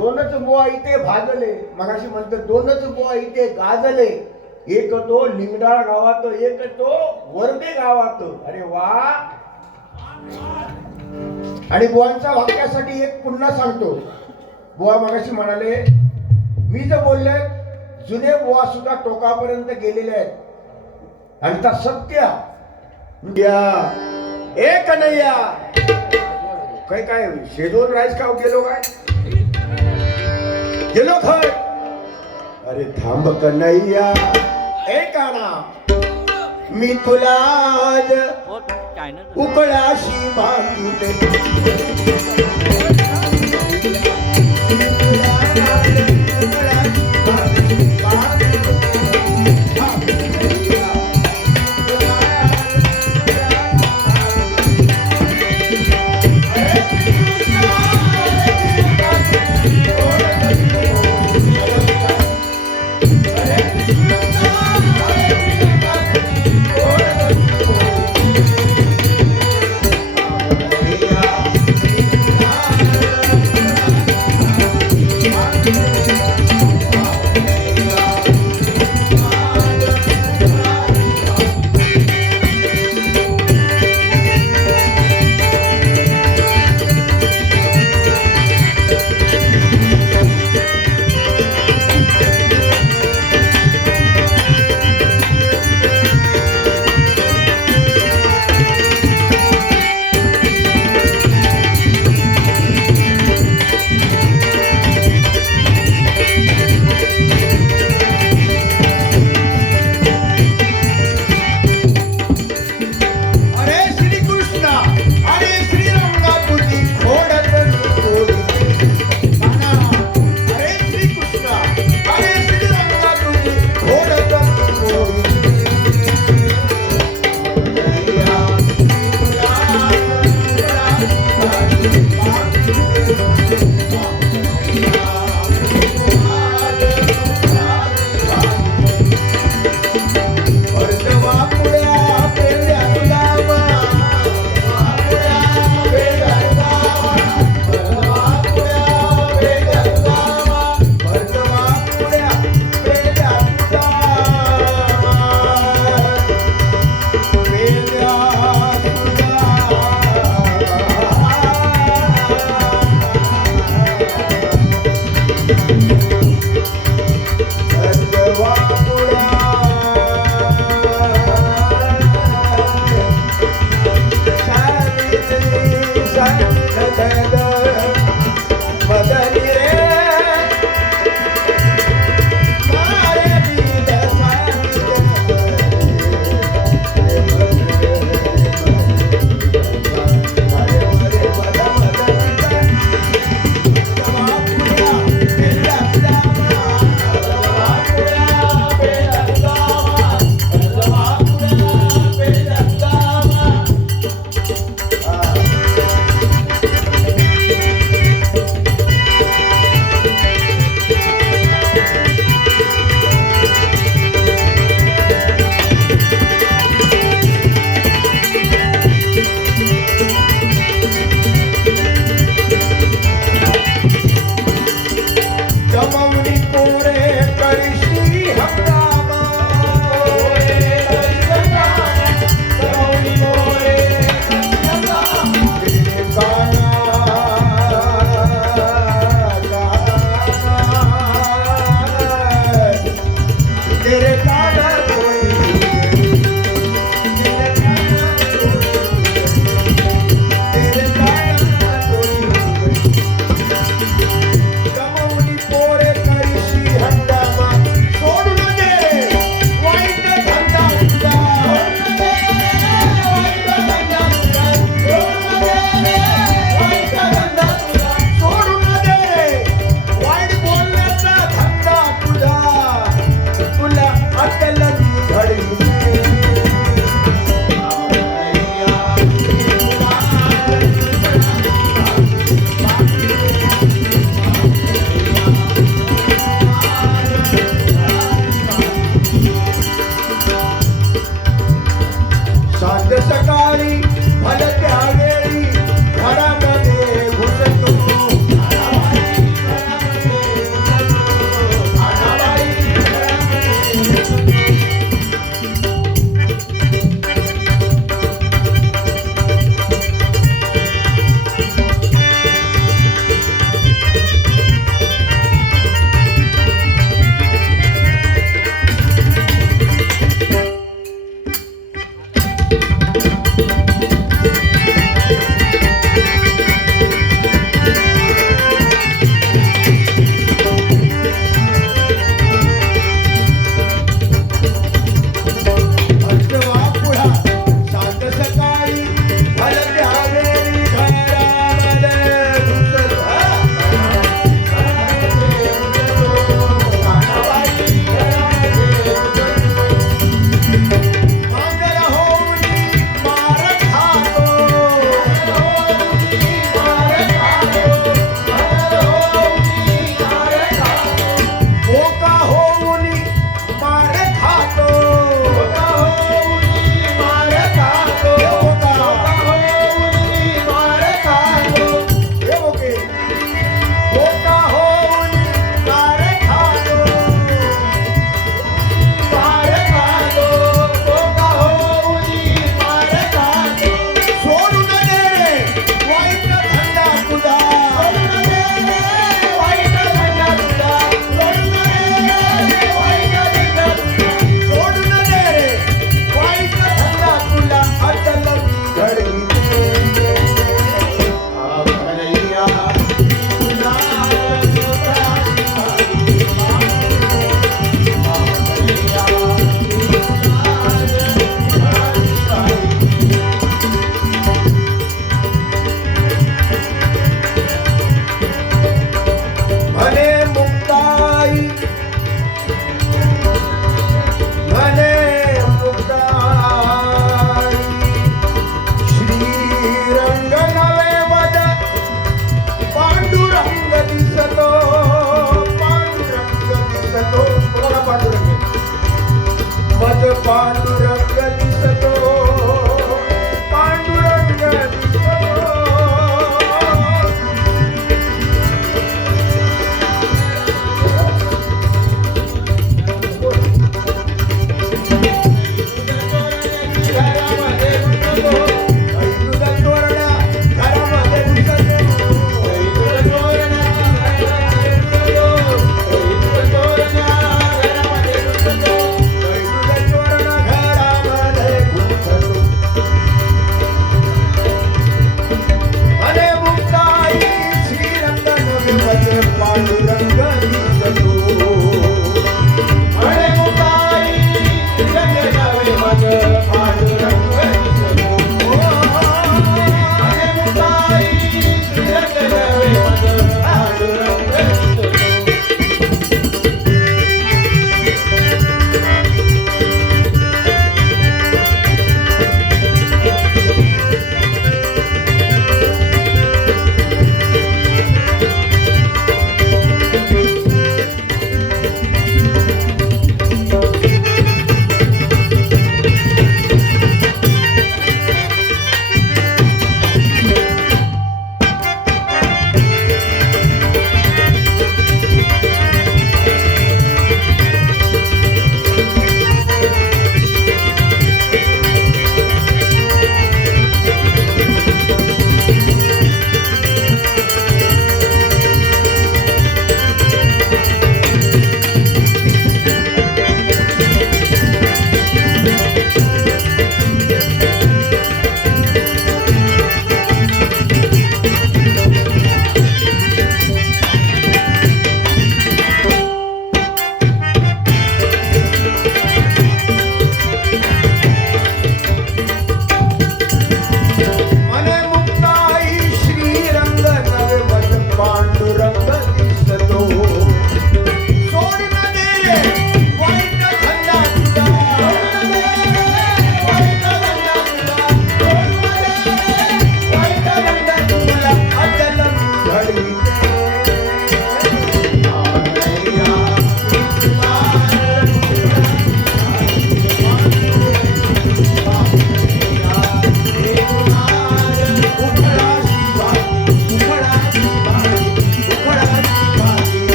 दोनच बुवा इथे भाजले, मगाशी म्हणतो दोनच बुवा इथे गाजले, एक तो लिंगडाळ गावात, एक तो वर्धे गावात. अरे वा. आणि बुवांच्या वाक्यासाठी एक पुन्हा सांगतो. बुवा मगाशी म्हणाले, मी जर बोलले जुने बुवा सुद्धा टोकापर्यंत गेलेले आहेत. आणि त्या सत्य द्या एक कन्हैया काय काय शेजोन राईस खाऊ गेलो काय गेलो खर. अरे थांब कन्हैया एक आणा, मी तुला आज उकळाशी बांधले.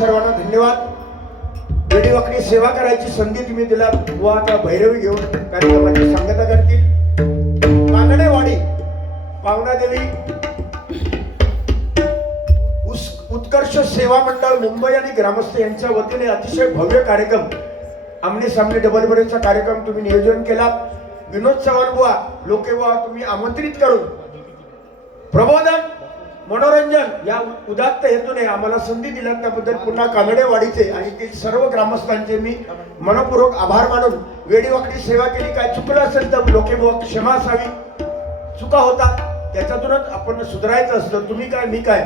सर्वांना धन्यवाद. वेडीवाकडी सेवा करायची संधी तुम्ही दिला. बुवा आता भैरवी घेऊन कार्यक्रमाची सांगता करतील. कानडेवाडी पावनादेवी उत्कर्ष सेवा मंडळ मुंबई आणि ग्रामस्थ यांच्या वतीने अतिशय भव्य कार्यक्रम आमने सामने डबल बरेचा कार्यक्रम तुम्ही नियोजन केलात. विनोद चव्हाण बुवा लोके बुवा तुम्ही आमंत्रित करून प्रबोधन मनोरंजन या उदात्त हेतूने आम्हाला संधी दिल्या त्याबद्दल पुन्हा कानडेवाडीचे आणि ते सर्व ग्रामस्थांचे मी मनपूर्वक आभार मानून वेडीवाकडी सेवा केली. काय चुकलं असेल तर लोके बुवा क्षमा असावी. चुका होतात त्याच्यातूनच आपण सुधारायचं असतं. तुम्ही काय मी काय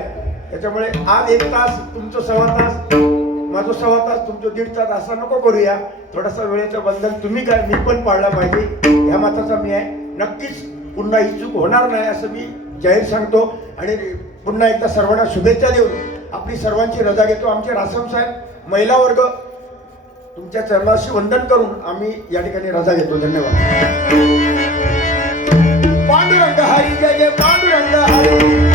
त्याच्यामुळे आज 1 तास तुमचं 1.25 तास माझं 1.25 तास तुमचं 1.5 तास असा नको करूया. थोडासा वेळेचं बंधन तुम्ही काय मी पण पाळला पाहिजे ह्या मताचा मी आहे. नक्कीच पुन्हा ही चूक होणार नाही असं मी जाहीर सांगतो आणि पुन्हा एकदा सर्वांना शुभेच्छा देऊन आपली सर्वांची रजा घेतो. आमचे रासम साहेब महिला वर्ग तुमच्या चरणाशी वंदन करून आम्ही या ठिकाणी रजा घेतो. धन्यवाद. पांडुरंग हरी जय जय पांडुरंग हरी.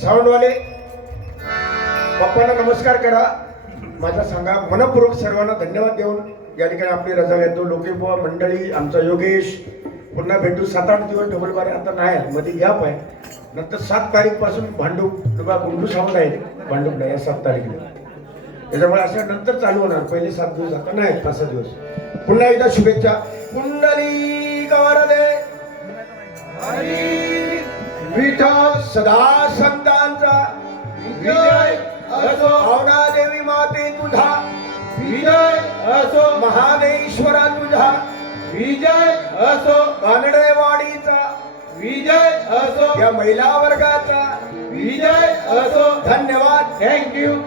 साऊंडवाले पप्पांना नमस्कार करा माझा सांगा. मनपूर्वक सर्वांना धन्यवाद देऊन या ठिकाणी आपली रजा घेतो. लोकेबुवा मंडळी आमचा योगेश पुन्हा भेटू. 7-8 दिवस डबल बारे आता नाही मध्ये गॅप आहे. नंतर 7 तारीख पासून भांडूप किंवा गुंडू साऊंड आहे. भांडूप नाही 7 तारीखला त्याच्यामुळे अशा नंतर चालू होणार. पहिले 7 दिवस आता नाही 5 दिवस. पुन्हा एकदा शुभेच्छा. कुंडली गौरदे विठ्ठल सदा संतांचा विजय असो. भावनादेवी माते तुझा विजय असो. महादेश्वरा तुझा विजय असो. कानडेवाडीचा विजय असो. या महिला वर्गाचा विजय असो. धन्यवाद. थँक्यू.